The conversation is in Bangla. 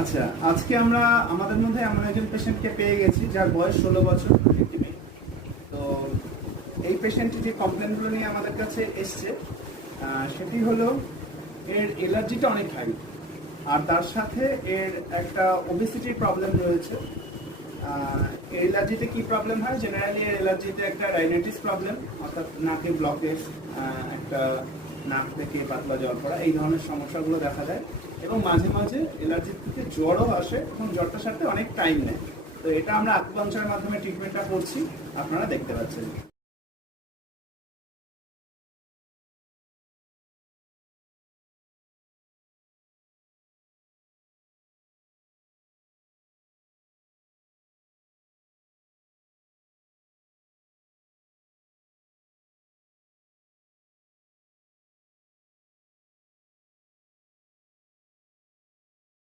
আচ্ছা, আজকে আমরা আমাদের মধ্যে এমন একজন পেশেন্টকে পেয়ে গেছি যার বয়স 16 বছর। তো এই পেশেন্টটি যে কমপ্লেনগুলো নিয়ে আমাদের কাছে এসছে সেটি হলো এর এলার্জিটা অনেক হাই, আর তার সাথে এর একটা ওবেসিটির প্রবলেম রয়েছে। এর এলার্জিতে কি প্রবলেম হয়? জেনারেলি এর এলার্জিতে একটা রাইনাইটিস প্রবলেম, অর্থাৎ নাকে ব্লকেজ, একটা নাক থেকে পাতলা জল পড়া, এই ধরনের সমস্যাগুলো দেখা দেয়। এবং মাঝে মাঝে এলার্জির থেকে জ্বরও আসে, এবং জ্বরটা সারতে অনেক টাইম নেয়। তো এটা আমরা আকুপাংচারের মাধ্যমে ট্রিটমেন্টটা করছি, আপনারা দেখতে পাচ্ছেন।